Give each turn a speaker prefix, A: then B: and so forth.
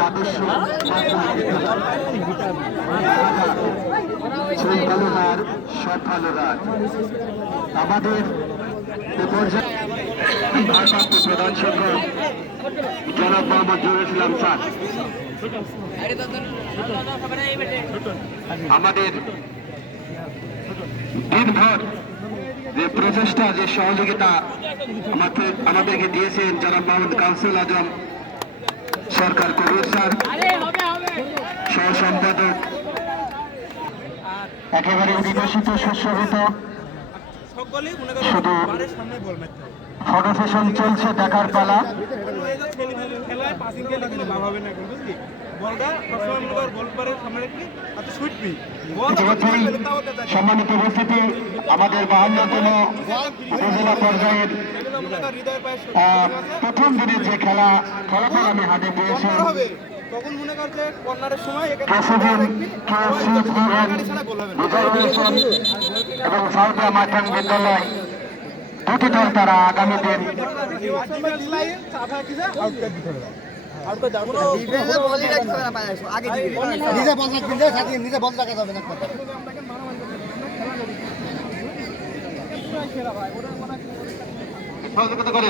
A: আদর্শ আমাদের প্রধান শিক্ষক জনাব মোহাম্মদ জহুর স্যার আমাদের দিনভর প্রচেষ্টা যে সহযোগিতা আমাদেরকে দিয়েছেন জনাব মোহাম্মদ কাউন্সিল আজম সরকার কবির স্যার, সহ সম্পাদক। একেবারে বিকশিত, সুশোভিত। শুধু ফটো সেশন চলছে দেখার পালা।
B: খেলায় পাসিং খেলে কিন্তু লাভ হবে না বুঝলি? বলটা সবসময় মনে সামনে
A: সম্মানিত উপস্থিতি আমাদের বাহান্নতম উপজেলা পর্যায়ের প্রথম দিনের যে খেলা ফলাফল আমি হাতে পেয়েছি।
B: তখন মনে কর্নারের সময়
A: এবং সাউথিয়া মাধ্যমিক বিদ্যালয় দুটি দল তারা আগামী দিন
C: নিজে বল রাখবি নিজে সাথে নিজে বল রাখা যাবে না
A: সহযোগিতা করে।